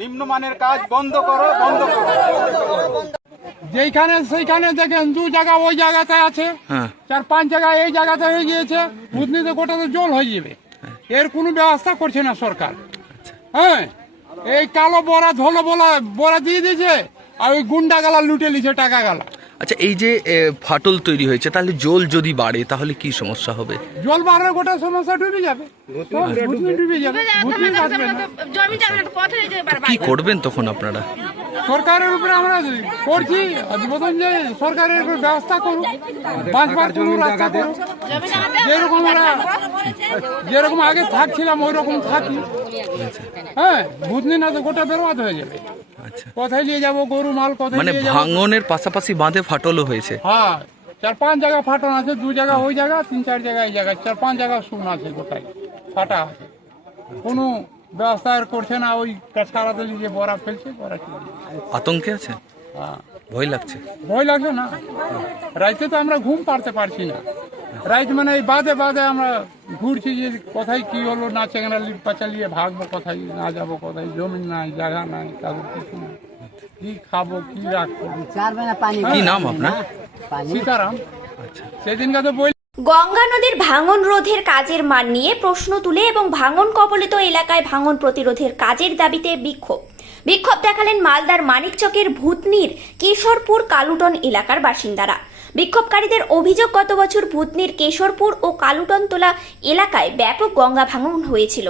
নিম্নমানের কাজ বন্ধ করো বন্ধ করো। যেইখানে সেইখানে দেখেন দু জায়গা ওই জায়গাতে আছে হ্যাঁ। চার পাঁচ জায়গা এই জায়গাতে হয়ে গিয়েছে বুধনিতে গোটাতে জল হয়ে যাবে। এর কোনো ব্যবস্থা করছে না সরকার। হ্যাঁ এই কালো বড়া ধলো বলা বড়া দিয়ে দিয়েছে আর ওই গুন্ডা গালা লুটে নিছে টাকা গালা। আচ্ছা এই যে ফাটল তৈরি হয়েছে তাহলে জল যদি বাড়ে তাহলে কি সমস্যা হবে? জল বাড়লে গোটা সমস্যা ডুবে যাবে। ভূতনি ডুবে যাবে হয়ে কি করবেন তখন আপনারা? সরকারের উপরে আমরা করছি আবেদন যে সরকারের উপর ব্যবস্থা করুক বাঁচবার কোনো রাস্তা করুক। যেরকম আমরা যেরকম আগে থাকছিলাম ওই রকম থাকি হ্যাঁ বুঝলি না তো গোটা বেরোয়াদ হয়ে যাবে। আচ্ছা কোথায় নিয়ে যাব? গরু মাল কোথায় মানে ভাঙনের পাশাপাশি বাঁধে ফাটলও হয়েছে। হ্যাঁ চার পাঁচ জায়গা ফাটন আছে দু জায়গা ওই জায়গা তিন চার জায়গা এই জায়গা চার পাঁচ জায়গা শুন আছে গোটাই ফাটা আছে। কোনো ব্যবস্থা আর করছে না ওই কাছাড়া দিলি যে বড়া ফেলছে বড়া আতঙ্কে আছে? হ্যাঁ। ভয় লাগছে? ভয় লাগছে না। রাইতে তো আমরা ঘুম পাড়তে পারছি না। রাইত মানে এই বাদে বাদে আমরা ঘুরছি যে কোথায় কি হলো না চেঙ্গা লিপ পাচালিয়ে ভাগবো কোথায় না যাব কোথায় জমি নাই জায়গা নাই কাগজ কিছু নাই। কি খাব কি রাখব? কি নাম আপনার? সীতারাম। সেদিনকে তো বই গঙ্গা নদীর ভাঙন রোধের কাজের মান নিয়ে প্রশ্ন তুলে এবং ভাঙন কবলিত এলাকায় ভাঙন প্রতিরোধের কাজের দাবিতে বিক্ষোভ। বিক্ষোভ দেখালেন মালদার মানিকচকের ভূতনির কেশরপুর কালুটন এলাকার বাসিন্দারা। বিক্ষোভকারীদের অভিযোগ, গত বছর ভূতনির কেশরপুর ও কালুটন তোলা এলাকায় ব্যাপক গঙ্গা ভাঙন হয়েছিল।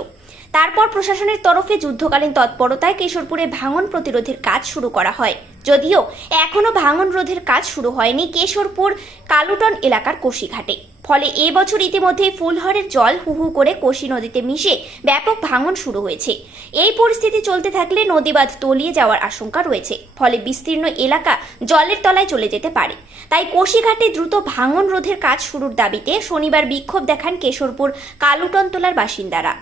তারপর প্রশাসনের তরফে যুদ্ধকালীন তৎপরতায় কেশরপুরে ভাঙন প্রতিরোধের কাজ শুরু করা হয়। যদিও এখনও ভাঙন রোধের কাজ শুরু হয়নি কেশরপুর কালুটন এলাকার কোশিঘাটে। ফলে এবছর ইতিমধ্যে ফুলহরের জল হু হু করে কোশি নদীতে মিশে ব্যাপক ভাঙন শুরু হয়েছে। এই পরিস্থিতি চলতে থাকলে নদীবাঁধ তলিয়ে যাওয়ার আশঙ্কা রয়েছে, ফলে বিস্তীর্ণ এলাকা জলের তলায় চলে যেতে পারে। তাই কোশিঘাটে দ্রুত ভাঙন রোধের কাজ শুরুর দাবিতে শনিবার বিক্ষোভ দেখান কেশরপুর কালুটনতলার বাসিন্দারা।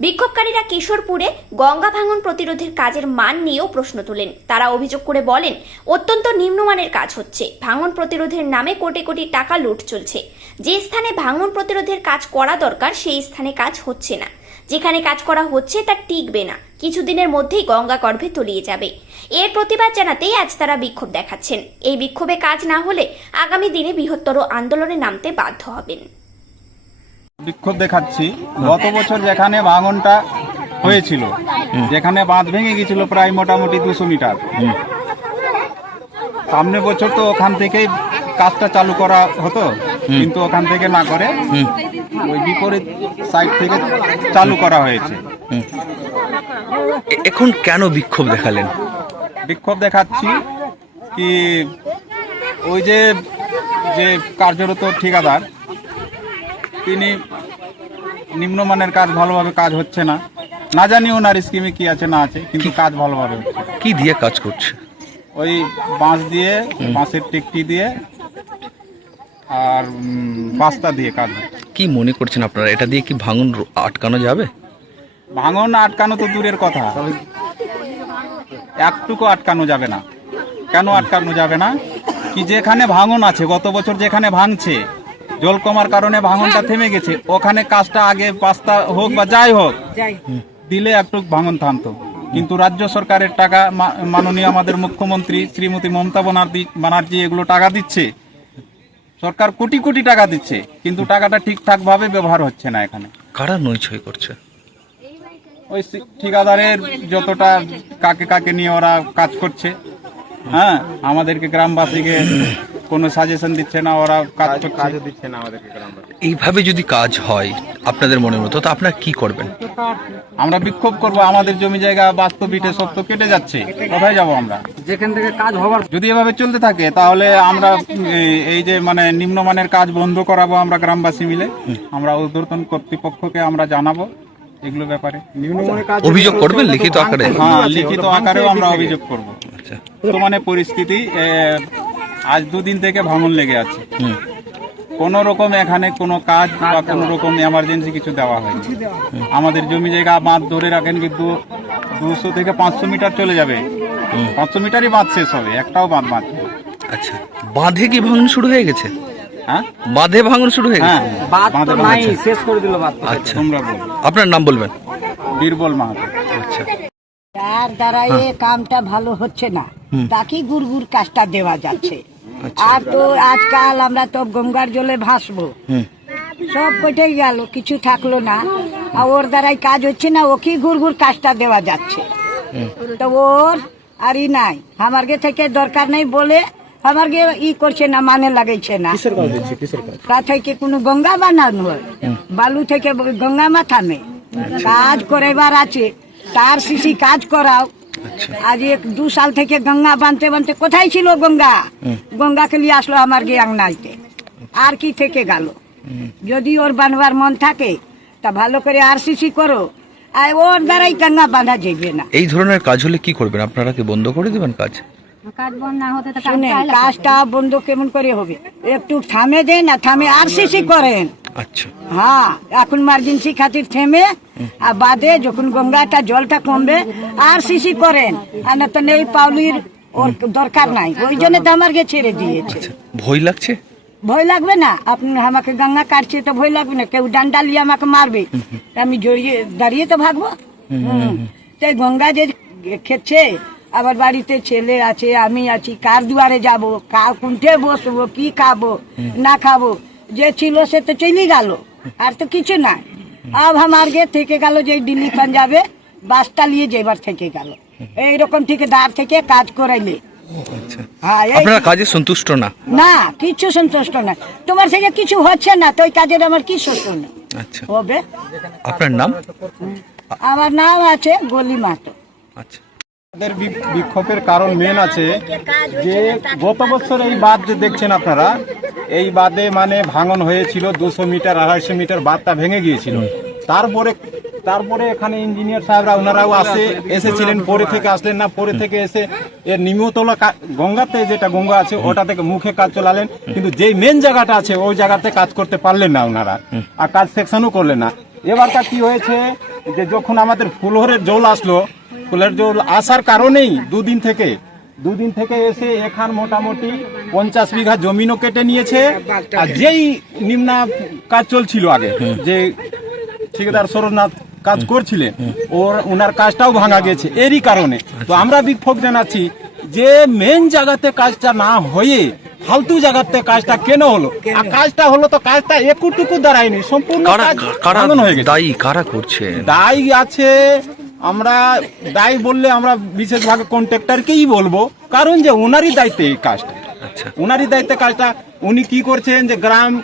বিক্ষোভকারীরা কিশোরপুরে গঙ্গা ভাঙন প্রতিরোধের কাজের মান নিয়েও প্রশ্ন তোলেন। তারা অভিযোগ করে বলেন, অত্যন্ত নিম্নমানের কাজ হচ্ছে। ভাঙন প্রতিরোধের নামে কোটি কোটি টাকা লুট চলছে। যে স্থানে ভাঙন প্রতিরোধের কাজ করা দরকার, সেই স্থানে কাজ হচ্ছে না। যেখানে কাজ করা হচ্ছে, তা টিকবে না। কিছুদিনের মধ্যেই গঙ্গা গর্ভে তলিয়ে যাবে। এর প্রতিবাদ জানাতেই আজ তারা বিক্ষোভ দেখাচ্ছেন। এই বিক্ষোভে কাজ না হলে আগামী দিনে বৃহত্তর আন্দোলনে নামতে বাধ্য হবেন। বিক্ষোভ দেখাচ্ছি। গত বছর যেখানে ভাঙনটা হয়েছিল যেখানে বাঁধ ভেঙে গেছিল প্রায় মোটামুটি দুশো মিটার। সামনে বছর তো ওখান থেকেই কাজটা চালু করা হতো কিন্তু ওখান থেকে না করে ওই বিপরীত সাইড থেকে চালু করা হয়েছে। এখন কেন বিক্ষোভ দেখালেন? বিক্ষোভ দেখাচ্ছি কি ওই যে যে কার্যরত ঠিকাদার তিনি নিম্নমানের কাজ ভালোভাবে কাজ হচ্ছে না। না জানি ওনার স্কিমে কি আছে না আছে কিন্তু কাজ ভালোভাবে হচ্ছে। কি দিয়ে কাজ করছে? ওই বাঁশ দিয়ে বাঁশের টিকটি দিয়ে আর বাস্তা দিয়ে কাজ হচ্ছে। কি মনে করছেন আপনারা? এটা দিয়ে কি ভাঙন রো- আটকানো যাবে? ভাঙন আটকানো তো দূরের কথা। একটুকু আটকানো যাবে না। কেন আটকানো যাবে না? কি যেখানে ভাঙন আছে গত বছর যেখানে ভাঙছে জল কমার কারণে ভাঙনটা থেমে গেছে। ওখানে কাজটা আগে পাস্তা হোক বা যাই হোক দিলে একটু ভাঙন থামতো। কিন্তু রাজ্য সরকারের টাকা মা- মাননীয় আমাদের মুখ্যমন্ত্রী শ্রীমতী মমতা ব্যানার্জি ব্যানার্জি এগুলো টাকা দিচ্ছে। সরকার কোটি কোটি টাকা দিচ্ছে কিন্তু টাকাটা ঠিকঠাক ভাবে ব্যবহার হচ্ছে না এখানে। কারা নইছই করছে? ওই ঠিকাদারের যতটা কাকে কাকে নিয়ে ওরা কাজ করছে হ্যাঁ? আমাদেরকে গ্রামবাসীকে কোনো সাজেশন দিচ্ছে না ওরা কাজ দিচ্ছে করছে এইভাবে যদি কাজ হয় আপনাদের মনের মতো তো আপনারা কি করবেন? আমরা বিক্ষোভ করব আমাদের জমি জায়গা বাস্তব ইটে সব তো কেটে যাচ্ছে। কোথায় যাব আমরা? যেখান থেকে কাজ হবার যদি এভাবে চলতে থাকে তাহলে আমরা এই- যে মানে নিম্নমানের কাজ বন্ধ করাবো আমরা গ্রামবাসী মিলে। আমরা ঊর্ধ্বতন কর্তৃপক্ষকে আমরা জানাব এগুলো ব্যাপারে। নিম্নমানের কাজ অভিযোগ করবেন লিখিত আকারে? হ্যাঁ লিখিত আকারেও আমরা অভিযোগ করব। আচ্ছা। বর্তমানে পরিস্থিতি আজ দুদিন থেকে ভাঙন লেগে আছে। হুম। কোন রকম এখানে কোনো কাজ বা কোনো রকম এমার্জেন্সি কিছু দেওয়া হয়নি। আমাদের জমি জায়গা বাঁধ ধরে রাখেন কিন্তু দুশো থেকে পাঁচশো মিটার চলে যাবে। পাঁচশো মিটারই বাঁধ শেষ হবে একটাও বাঁধ বাঁধ আচ্ছা বাঁধে কি ভাঙন শুরু হয়ে গেছে? হ্যাঁ? বাঁধে ভাঙন শুরু হয়ে হ্যাঁ গেছে নাই শেষ করে দিল আচ্ছা। তোমরা বলো। আপনার নাম বলবেন? বীরবল মাহাতো। আচ্ছা। তার দ্বারা এ কামটা ভালো হচ্ছে না। তাকে গুড়গুড় কাজটা দেওয়া যাচ্ছে। আর তো আজকাল আমরা তো গঙ্গার জলে ভাসবো। সব কেটে গেল কিছু থাকল না। আর ওর দ্বারাই কাজ হচ্ছে না ওকে গুড়গুড় কাজটা দেওয়া যাচ্ছে? তো ওর আর ই নাই। আমারকে থেকে দরকার নেই বলে আমারকে ই করছে না মানে লাগাইছে না। তা থেকে কোনো গঙ্গা বানানো বালু থেকে গঙ্গা মাথা মাথামে কাজ করাইবার আছে। তার সিসি কাজ করাও। আজ এক দু সাল থেকে গঙ্গা বানতে বানতে কোথায় ছিল গঙ্গা? গঙ্গাকে নিয়ে আসলো আমার গিয়াং নাইতে আর কি থেকে গেল? যদি ওর বানবার মন থাকে তা ভালো করে আর সিসি করো। আর ওর দ্বারাই গঙ্গা বাঁধা যাবে না। এই ধরনের কাজ হলে কি করবেন? আপনারা কি বন্ধ করে দেবেন কাজ? কাজটা বন্ধ কেমন করে হবে? একটু থামে দেন না থামে আর সিসি করেন। আচ্ছা। হ্যাঁ এখন মার্জেন্সি খাতির থেমে আর বাদে যখন গঙ্গাটা জলটা কমবে আর সিসি করেন। আর না তো নেই পাউলির ওর দরকার নাই। ওই জন্য তো আমাকে ছেড়ে দিয়েছে। ভয় লাগছে? ভয় লাগবে না। আপনি আমাকে গঙ্গা কাটছে তো ভয় লাগবে না। কেউ ডান্ডা নিয়ে আমাকে মারবে। আমি জড়িয়ে দাঁড়িয়ে তো ভাগবো। হুম। তাই গঙ্গা যে খেচ্ছে আবার বাড়িতে ছেলে আছে আমি আছি কার দুয়ারে যাব? কার কুণ্ঠে বসবো? কি খাব? না খাব? যে ছিল সে তো চলে গেল আর তো কিছু নাই। আব আমার গে থেকে গেল যে দিল্লি পাঞ্জাবে বাসটা নিয়ে যেবার থেকে গেল। এইরকম ঠিকাদার থেকে কাজ করাইলে। আচ্ছা। হ্যাঁ আপনারা কাজে সন্তুষ্ট না? না কিছু সন্তুষ্ট না। তোমার থেকে কিছু হচ্ছে না তো ওই কাজের আমার কি সন্তুষ্ট না। আচ্ছা। হবে। আপনার নাম? আমার নাম আছে গলি মাতো আচ্ছা। বি- বিক্ষোভের কারণ মেন আছে যে গত বছর এই বাঁধ যে দেখছেন আপনারা এই বাঁধে মানে ভাঙন হয়েছিল দুশো মিটার আড়াইশো মিটার বাঁধটা ভেঙে গিয়েছিল। তারপরে তারপরে এখানে ইঞ্জিনিয়ার সাহেবরা ওনারাও আসে এসেছিলেন পরে থেকে আসলেন না পরে থেকে এসে এর নিম্নতলা কা- গঙ্গাতে যেটা গঙ্গা আছে ওটা থেকে মুখে কাজ চলালেন কিন্তু যেই মেন জায়গাটা আছে ওই জায়গাতে কাজ করতে পারলেন না ওনারা আর কাজ সেকশনও করলেন না। এবারটা কি হয়েছে যে যখন আমাদের ফুলহরের জল আসলো ফুলের জল আসার কারণেই দুদিন থেকে দুদিন থেকে এসে এখান মোটামুটি পঞ্চাশ বিঘা জমিনও কেটে নিয়েছে। আর যেই নিম্না কাজ চলছিল আগে যে ঠিকাদার সরনাথ কাজ করছিলেন ওর ওনার কাজটাও ভাঙা গেছে এরই কারণে। তো আমরা বিক্ষোভ জানাচ্ছি যে মেন জায়গাতে কাজটা না হয়ে ফালতু জায়গাতে কাজটা কেন হলো? আর কাজটা হলো তো কাজটা একুটুকু দাঁড়ায়নি সম্পূর্ণ কাজ হয়ে গেছে। দায়ী কারা করছে? দায় আছে আমরা দায় বললে আমরা বিশেষভাবে কন্ট্রাক্টরকেই বলব। কারণ যে ওনারই দায়িত্বে এই কাজটা। আচ্ছা। ওনারই দায়িত্বে কাজটা উনি কি করছেন যে গ্রাম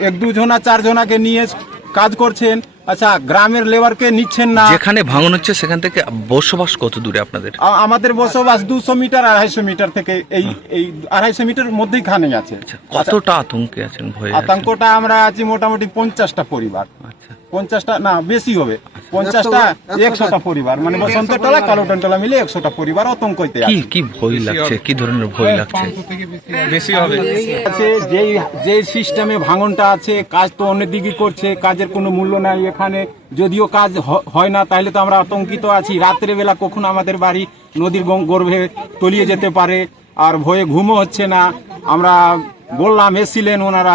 এক দুজনা চার জনাকে নিয়ে কাজ করছেন। আচ্ছা গ্রামের লেবারকে নিচ্ছেন না। যেখানে ভাঙন হচ্ছে সেখান থেকে বসবাস কত দূরে আপনাদের? আমাদের বসবাস দুশো মিটার আড়াইশো মিটার থেকে এই এই আড়াইশো মিটার মধ্যেই খানে আছে। আচ্ছা কতটা আতঙ্কে আছেন ভয়ে আতঙ্কটা আমরা আছি মোটামুটি পঞ্চাশটা পরিবার। আচ্ছা। পঞ্চাশটা না বেশি হবে। পঞ্চাশটা একশোটা পরিবার। মানে বসন্ত টলা কালোটন টলা মিলে একশোটা পরিবার আতঙ্কতে কি কি ভয় লাগছে? কি ধরনের ভয় লাগছে? বেশি আছে যেই যে সিস্টেমে ভাঙনটা আছে কাজ তো অনেক দিকে করছে কাজের কোনো মূল্য নাই এখানে। যদিও কাজ হয় না তাহলে তো আমরা আতঙ্কিত আছি। রাত্রে বেলা কখন আমাদের বাড়ি নদীর গর্ভে তলিয়ে যেতে পারে আর ভয়ে ঘুমও হচ্ছে না। আমরা বললাম, এসছিলেন ওনারা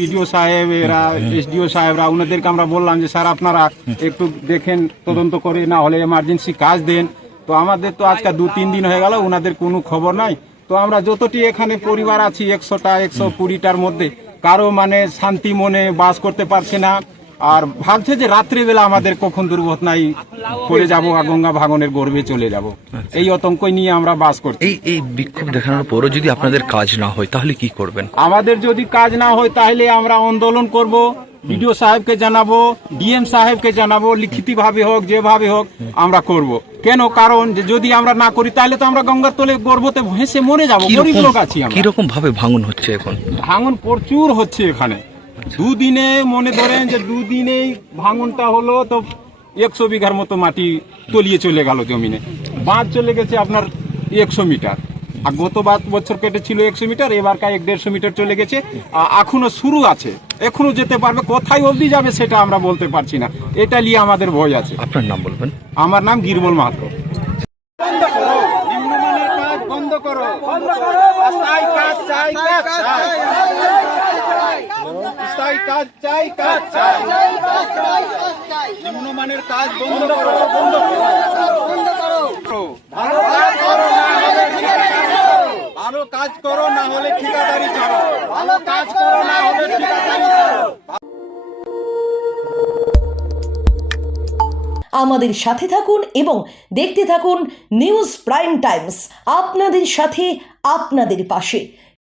বিডিও সাহেব, এরা, এসডিও সাহেবরা, ওনাদেরকে আমরা বললাম যে, স্যার, আপনারা একটু দেখেন, তদন্ত করে, না হলে এমার্জেন্সি কাজ দেন। তো আমাদের তো আজকে দু, তিন দিন হয়ে গেল, ওনাদের কোনো খবর নাই। তো আমরা যতটি এখানে পরিবার আছি, একশোটা, একশো কুড়িটার মধ্যে, কারও মানে শান্তি মনে বাস করতে পারছে না। আর ভাবছে যে রাত্রিবেলা আমাদের কখন দুর্ঘটনায় পড়ে যাব আর গঙ্গা ভাগনের গর্বে চলে যাব। এই আতঙ্কই নিয়ে আমরা বাস করছি। এই এই বিক্ষোভ দেখানোর পরও যদি আপনাদের কাজ না হয় তাহলে কি করবেন? আমাদের যদি কাজ না হয় তাহলে আমরা আন্দোলন করব বিডিও সাহেবকে জানাব ডিএম সাহেবকে জানাব লিখিত ভাবে হোক যেভাবে হোক আমরা করব। কেন? কারণ যে যদি আমরা না করি তাহলে তো আমরা গঙ্গার তলে গর্বতে ভেসে মরে যাব। গরিব লোক আছি কীরকম ভাবে ভাঙন হচ্ছে এখন? ভাঙন প্রচুর হচ্ছে এখানে। দুদিনে মনে ধরেন যে দুদিনেই ভাঙনটা হলো তো একশো বিঘার মতো মাটি তলিয়ে চলে গেল জমিনে বাঁধ চলে গেছে আপনার একশো মিটার আর গত বাদ বছর কেটেছিল একশো মিটার এবার এক দেড়শো মিটার চলে গেছে এখনও শুরু আছে এখনও যেতে পারবে কোথায় অবধি যাবে সেটা আমরা বলতে পারছি না এটা নিয়ে আমাদের ভয় আছে আপনার নাম বলবেন আমার নাম গিরবল মাহাতো বন্ধ করো বন্ধ করো চাই, কাজ চাই কাজ চাই। নিম্নমানের কাজ বন্ধ করো বন্ধ করো। ভালো কাজ করো, না হলে ভালো কাজ করো, না হলে ঠিকাদারি ছাড়ো। ভালো কাজ করো, না হলে ঠিকাদারি আমাদের সাথে থাকুন এবং দেখতে থাকুন নিউজ প্রাইম টাইমস। আপনাদের সাথে, আপনাদের পাশে।